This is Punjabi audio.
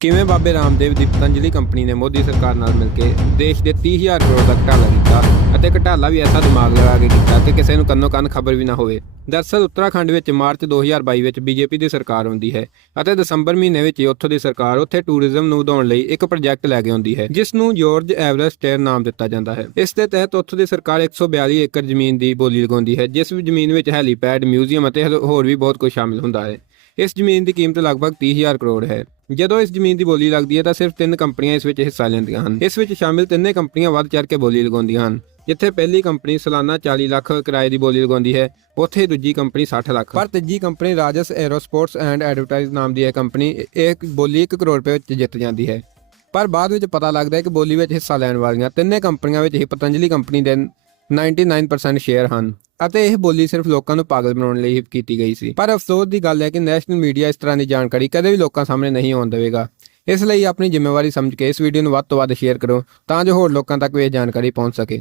ਕਿਵੇਂ ਬਾਬੇ ਰਾਮਦੇਵ ਦੀ ਪਤੰਜਲੀ ਕੰਪਨੀ ਨੇ ਮੋਦੀ ਸਰਕਾਰ ਨਾਲ ਮਿਲ ਕੇ ਦੇਸ਼ ਦੇ 30000 ਕਰੋੜ ਦਾ ਘਟਾਲਾ ਕੀਤਾ ਅਤੇ ਘਟਾਲਾ ਵੀ ਐਸਾ ਦਿਮਾਗ ਲਗਾ ਕੇ ਕੀਤਾ ਕਿ ਕਿਸੇ ਨੂੰ ਕੰਨੋ ਕੰਨ ਖਬਰ ਵੀ ਨਾ ਹੋਵੇ। ਦਰਅਸਲ ਉੱਤਰਾਖੰਡ ਵਿੱਚ ਮਾਰਚ 2022 ਵਿੱਚ ਬੀਜੇਪੀ ਦੀ ਸਰਕਾਰ ਆਉਂਦੀ ਹੈ ਅਤੇ ਦਸੰਬਰ ਮਹੀਨੇ ਵਿੱਚ ਹੀ ਉੱਥੋਂ ਦੀ ਸਰਕਾਰ ਉੱਥੇ ਟੂਰਿਜ਼ਮ ਨੂੰ ਵਧਾਉਣ ਲਈ ਇੱਕ ਪ੍ਰੋਜੈਕਟ ਲੈ ਕੇ ਆਉਂਦੀ ਹੈ, ਜਿਸ ਨੂੰ ਜਾਰਜ ਐਵਰੈਸਟ ਏਅਰ ਨਾਮ ਦਿੱਤਾ ਜਾਂਦਾ ਹੈ। ਇਸ ਦੇ ਤਹਿਤ ਉੱਥੋਂ ਦੀ ਸਰਕਾਰ 142 ਏਕੜ ਜ਼ਮੀਨ ਦੀ ਬੋਲੀ ਲਗਾਉਂਦੀ ਹੈ, ਜਿਸ ਜ਼ਮੀਨ ਵਿੱਚ ਹੈਲੀਪੈਡ, ਮਿਊਜ਼ੀਅਮ ਅਤੇ ਹੋਰ ਵੀ ਬਹੁਤ ਕੁਝ ਸ਼ਾਮਿਲ ਹੁੰਦਾ ਹੈ। ਇਸ ਜ਼ਮੀਨ ਦੀ ਕੀਮਤ ਲਗਭਗ 30000 ਕਰੋੜ ਹੈ। ਜਦੋਂ ਇਸ ਜ਼ਮੀਨ ਦੀ ਬੋਲੀ ਲੱਗਦੀ ਹੈ ਤਾਂ ਸਿਰਫ ਤਿੰਨ ਕੰਪਨੀਆਂ ਇਸ ਵਿੱਚ ਹਿੱਸਾ ਲੈਂਦੀਆਂ ਹਨ। ਇਸ ਵਿੱਚ ਸ਼ਾਮਿਲ ਤਿੰਨੇ ਕੰਪਨੀਆਂ ਵੱਧ ਚੜ ਕੇ ਬੋਲੀ ਲਗਾਉਂਦੀਆਂ ਹਨ, ਜਿੱਥੇ ਪਹਿਲੀ ਕੰਪਨੀ ਸਾਲਾਨਾ 40 ਲੱਖ ਕਿਰਾਏ ਦੀ ਬੋਲੀ ਲਗਾਉਂਦੀ ਹੈ, ਉੱਥੇ ਦੂਜੀ ਕੰਪਨੀ 60 ਲੱਖ। ਪਰ ਤੀਜੀ company Rajas aerosports and advertise ਨਾਮ ਦੀ ਇਹ ਕੰਪਨੀ ਇਹ ਬੋਲੀ 1 ਕਰੋੜ ਰੁਪਏ ਵਿੱਚ ਜਿੱਤ ਜਾਂਦੀ ਹੈ। ਪਰ ਬਾਅਦ ਵਿੱਚ ਪਤਾ ਲੱਗਦਾ ਹੈ ਕਿ ਬੋਲੀ ਵਿੱਚ ਹਿੱਸਾ ਲੈਣ ਵਾਲੀਆਂ ਤਿੰਨੇ ਕੰਪਨੀਆਂ ਵਿੱਚ ਹੀ ਪਤੰਜਲੀ ਕੰਪਨੀ ਦੇ 99% ਸ਼ੇਅਰ ਹਨ। ਅਤੇ ਇਹ ਬੋਲੀ ਸਿਰਫ ਲੋਕਾਂ ਨੂੰ ਪਾਗਲ ਬਣਾਉਣ ਲਈ ਹੀ ਕੀਤੀ ਗਈ ਸੀ। ਪਰ ਅਫਸੋਸ ਦੀ ਗੱਲ ਹੈ ਕਿ ਨੈਸ਼ਨਲ ਮੀਡੀਆ ਇਸ ਤਰ੍ਹਾਂ ਦੀ ਜਾਣਕਾਰੀ ਕਦੇ ਵੀ ਲੋਕਾਂ ਸਾਹਮਣੇ ਨਹੀਂ ਆਉਣ ਦੇਵੇਗਾ। ਇਸ ਲਈ ਆਪਣੀ ਜ਼ਿੰਮੇਵਾਰੀ ਸਮਝ ਕੇ ਇਸ ਵੀਡੀਓ ਨੂੰ ਵੱਧ ਤੋਂ ਵੱਧ ਸ਼ੇਅਰ ਕਰੋ ਤਾਂ ਜੋ ਹੋਰ ਲੋਕਾਂ ਤੱਕ ਵੀ ਇਹ ਜਾਣਕਾਰੀ ਪਹੁੰਚ ਸਕੇ।